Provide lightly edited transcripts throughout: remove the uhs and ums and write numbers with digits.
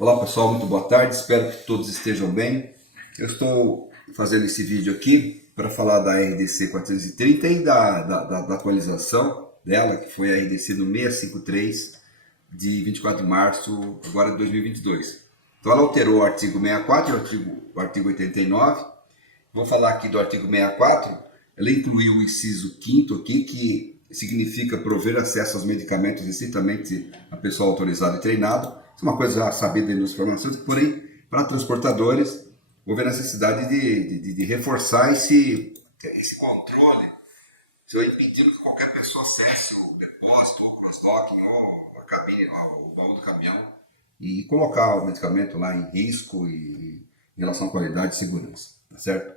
Olá pessoal, muito boa tarde, espero que todos estejam bem. Eu estou fazendo esse vídeo aqui para falar da RDC 430 e da atualização dela, que foi a RDC no 653 de 24 de março agora de 2022. Então ela alterou o artigo 64 e o artigo 89. Vou falar aqui do artigo 64, ela incluiu o inciso 5º aqui, que significa prover acesso aos medicamentos estritamente a pessoal autorizado e treinado. Isso é uma coisa já sabida da indústria farmacêutica, porém, para transportadores, houve a necessidade de reforçar esse controle, impedindo que qualquer pessoa acesse o depósito, ou o cross-docking, ou a cabine, ou o baú do caminhão, e colocar o medicamento lá em risco em relação à qualidade e segurança, tá certo?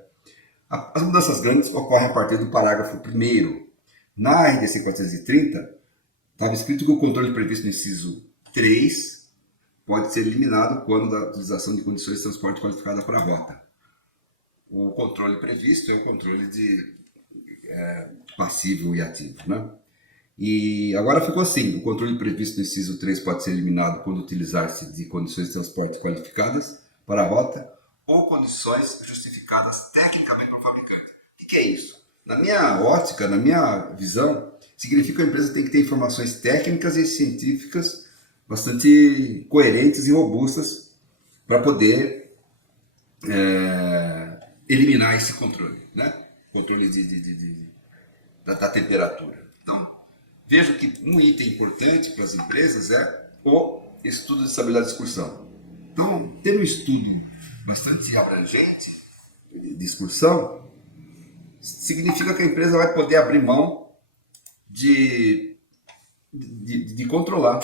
As mudanças grandes ocorrem a partir do parágrafo 1º. Na RDC 430, estava escrito que o controle previsto no inciso 3 pode ser eliminado quando da utilização de condições de transporte qualificada para a rota. O controle previsto é o controle de passivo e ativo, né? E agora ficou assim, o controle previsto no inciso 3 pode ser eliminado quando utilizar-se de condições de transporte qualificadas para a rota ou condições justificadas tecnicamente pelo fabricante. O que é isso? Na minha ótica, na minha visão, significa que a empresa tem que ter informações técnicas e científicas bastante coerentes e robustas para poder eliminar esse controle, né? Controle da temperatura. Então, vejo que um item importante para as empresas é o estudo de estabilidade de excursão. Então, ter um estudo bastante abrangente de excursão significa que a empresa vai poder abrir mão de controlar.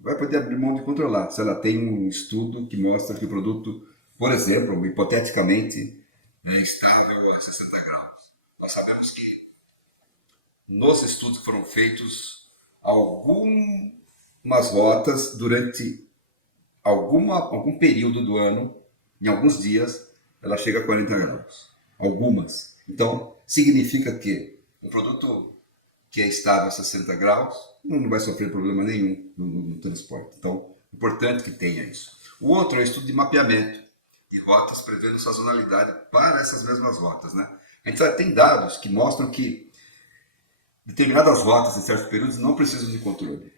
Vai poder abrir mão de controlar. Se ela tem um estudo que mostra que o produto, por exemplo, hipoteticamente, é estável a 60 graus. Nós sabemos que nos estudos que foram feitos, algumas rotas durante algum período do ano, em alguns dias, ela chega a 40 graus. Algumas. Então, significa que o produto que é estável a 60 graus não vai sofrer problema nenhum no transporte. Então, é importante que tenha isso. O outro é o estudo de mapeamento de rotas prevendo sazonalidade para essas mesmas rotas, né? A gente já tem dados que mostram que determinadas rotas em certos períodos não precisam de controle.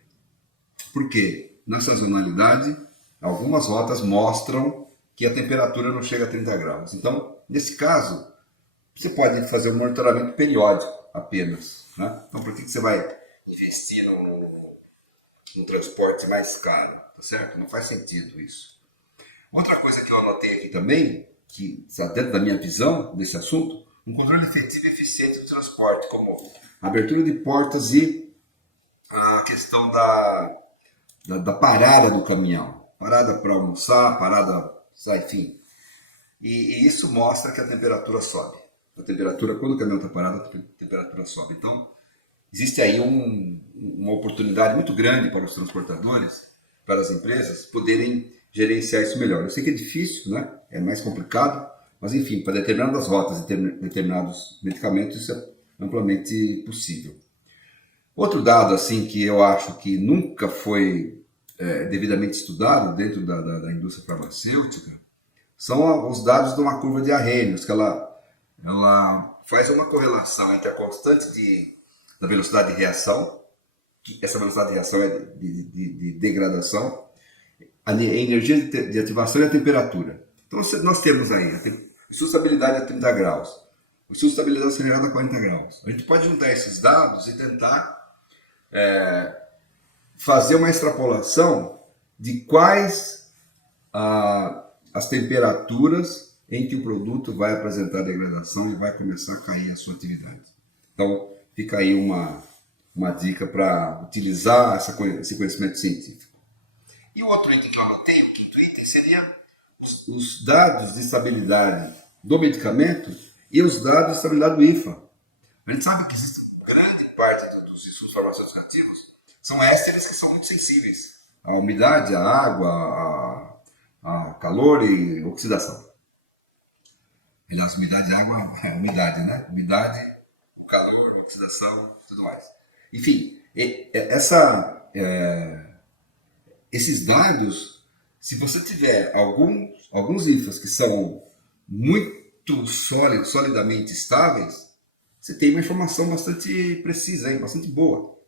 Por quê? Na sazonalidade, algumas rotas mostram que a temperatura não chega a 30 graus. Então, nesse caso, você pode fazer um monitoramento periódico apenas, né? Então, por que você vai investir num transporte mais caro? Tá certo? Não faz sentido isso. Outra coisa que eu anotei aqui também, que está dentro da minha visão desse assunto, um controle efetivo e eficiente do transporte, como abertura de portas e a questão da parada do caminhão. Parada para almoçar, parada, enfim. E isso mostra que a temperatura sobe. A temperatura, quando o caminhão está parado, a temperatura sobe. Então, existe aí uma oportunidade muito grande para os transportadores, para as empresas, poderem gerenciar isso melhor. Eu sei que é difícil, né? É mais complicado, mas enfim, para determinadas rotas e determinados medicamentos, isso é amplamente possível. Outro dado assim que eu acho que nunca foi devidamente estudado dentro da indústria farmacêutica são os dados de uma curva de Arrhenius, que ela faz uma correlação entre a constante da velocidade de reação, que essa velocidade de reação é de degradação, a energia de ativação e a temperatura. Então nós temos aí a estabilidade a 30 graus, o estudo de estabilidade acelerada a 40 graus. A gente pode juntar esses dados e tentar fazer uma extrapolação de quais as temperaturas em que o produto vai apresentar degradação e vai começar a cair a sua atividade. Então, fica aí uma dica para utilizar esse conhecimento científico. E o outro item que eu anotei, o quinto item, seria os dados de estabilidade do medicamento e os dados de estabilidade do IFA. A gente sabe que existe grande parte dos insumos farmacêuticos ativos são ésteres que são muito sensíveis à umidade, à água, a calor e oxidação. Aliás, umidade e água é umidade, né? Umidade, o calor, a oxidação, tudo mais. Enfim, esses dados se você tiver alguns IFAs que são muito solidamente estáveis, você tem uma informação bastante precisa, bastante boa,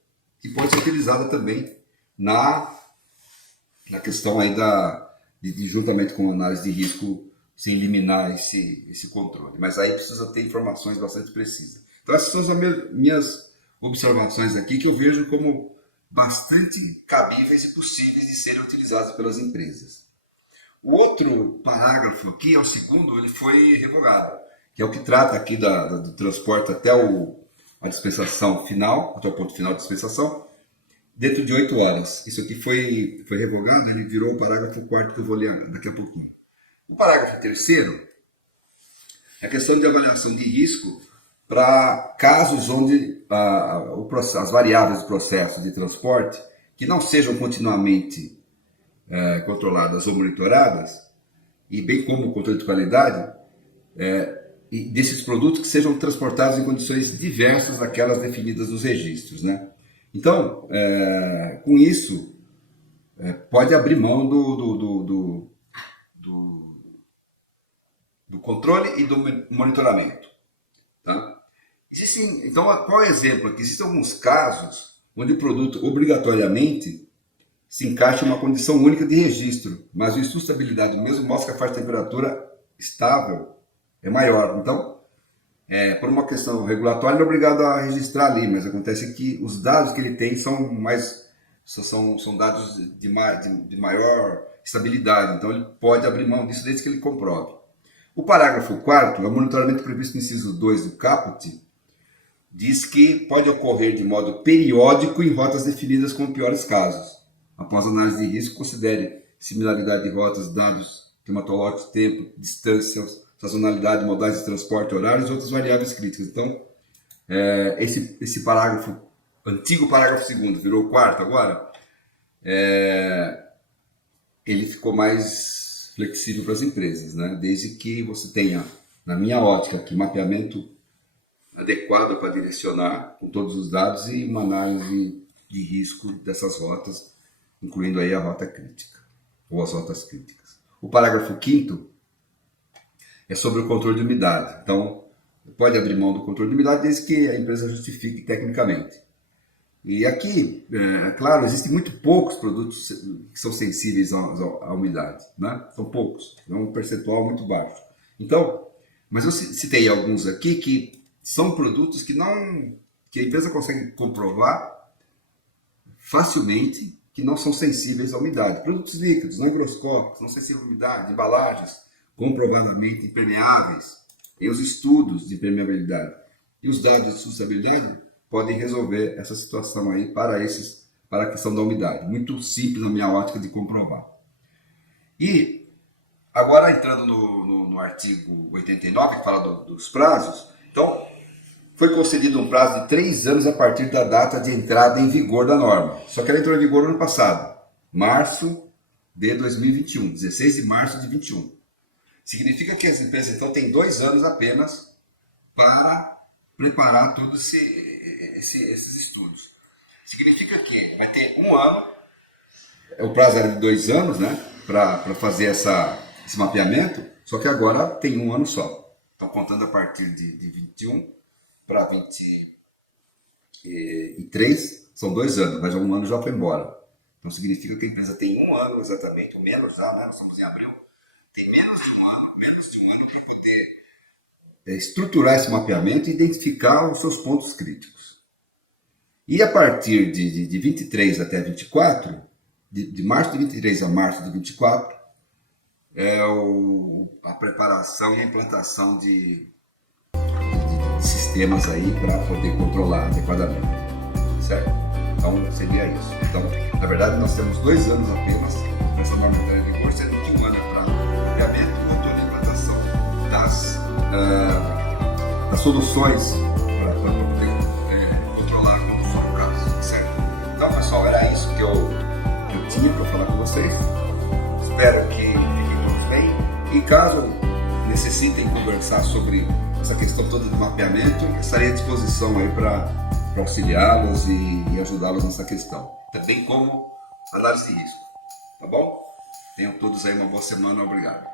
que pode ser utilizada também na questão aí de juntamente com a análise de risco, sem eliminar esse controle. Mas aí precisa ter informações bastante precisas. Então essas são as minhas observações aqui, que eu vejo como bastante cabíveis e possíveis de serem utilizadas pelas empresas. O outro parágrafo aqui, é o segundo, ele foi revogado, que é o que trata aqui do transporte até a dispensação final, até o ponto final da dispensação, dentro de 8 horas. Isso aqui foi revogado, ele virou o parágrafo 4º que eu vou ler daqui a pouquinho. O parágrafo 3º é a questão de avaliação de risco para casos onde as variáveis do processo de transporte, que não sejam continuamente controladas ou monitoradas, e bem como o controle de qualidade, e desses produtos que sejam transportados em condições diversas daquelas definidas nos registros, né? Então, com isso, pode abrir mão do controle e do monitoramento. Tá? Então, qual é o exemplo aqui? Existem alguns casos onde o produto obrigatoriamente se encaixa em uma condição única de registro, mas o estudo de estabilidade mesmo mostra que a faixa de temperatura estável é maior. Então, por uma questão regulatória, ele é obrigado a registrar ali, mas acontece que os dados que ele tem são dados de maior estabilidade, então ele pode abrir mão disso desde que ele comprove. O parágrafo 4º, é o monitoramento previsto no inciso 2 do caput, diz que pode ocorrer de modo periódico em rotas definidas como piores casos. Após análise de risco, considere similaridade de rotas, dados climatológicos, tempo, distância, sazonalidade, modais de transporte, horários e outras variáveis críticas. Então, esse parágrafo, antigo parágrafo 2º, virou o 4º agora, ele ficou mais flexível para as empresas, né? Desde que você tenha, na minha ótica, aqui, mapeamento adequado para direcionar com todos os dados e uma análise de risco dessas rotas, incluindo aí a rota crítica, ou as rotas críticas. O parágrafo 5º é sobre o controle de umidade. Então, pode abrir mão do controle de umidade desde que a empresa justifique tecnicamente. E aqui, claro, existem muito poucos produtos que são sensíveis à umidade, né? São poucos, é um percentual muito baixo. Então, mas eu citei alguns aqui que são produtos que a empresa consegue comprovar facilmente que não são sensíveis à umidade. Produtos líquidos, não higroscópicos, não sensíveis à umidade, embalagens comprovadamente impermeáveis, tem os estudos de permeabilidade. E os dados de sustentabilidade podem resolver essa situação aí para a questão da umidade. Muito simples na minha ótica de comprovar. E agora entrando no artigo 89, que fala dos prazos, então foi concedido um prazo de 3 anos a partir da data de entrada em vigor da norma. Só que ela entrou em vigor no ano passado, março de 2021, 16 de março de 2021. Significa que as empresas então têm 2 anos apenas para preparar todos esses estudos. Significa que vai ter 1 ano, o prazo era de 2 anos, né, para fazer esse mapeamento, só que agora tem 1 ano só. Então, contando a partir de 21 para 23, são 2 anos, mas 1 ano já foi embora. Então, significa que a empresa tem 1 ano exatamente, ou menos já, né, nós estamos em abril, tem menos de um ano para poder estruturar esse mapeamento e identificar os seus pontos críticos. E a partir de 23 até 24, de março de 23 a março de 24, a preparação e a implantação de sistemas aí para poder controlar adequadamente, certo? Então seria isso. Então, na verdade, nós temos 2 anos apenas para essa norma entrar em vigor, sendo que 1 ano é para mapeamento e outro ano é implantação das soluções para poder controlar como for o caso, certo? Então, pessoal, era isso que eu tinha para falar com vocês. Espero que fiquem todos bem. E caso necessitem conversar sobre essa questão toda do mapeamento, estarei à disposição aí para auxiliá-los e ajudá-los nessa questão. Também como análise de risco, tá bom? Tenham todos aí uma boa semana. Obrigado.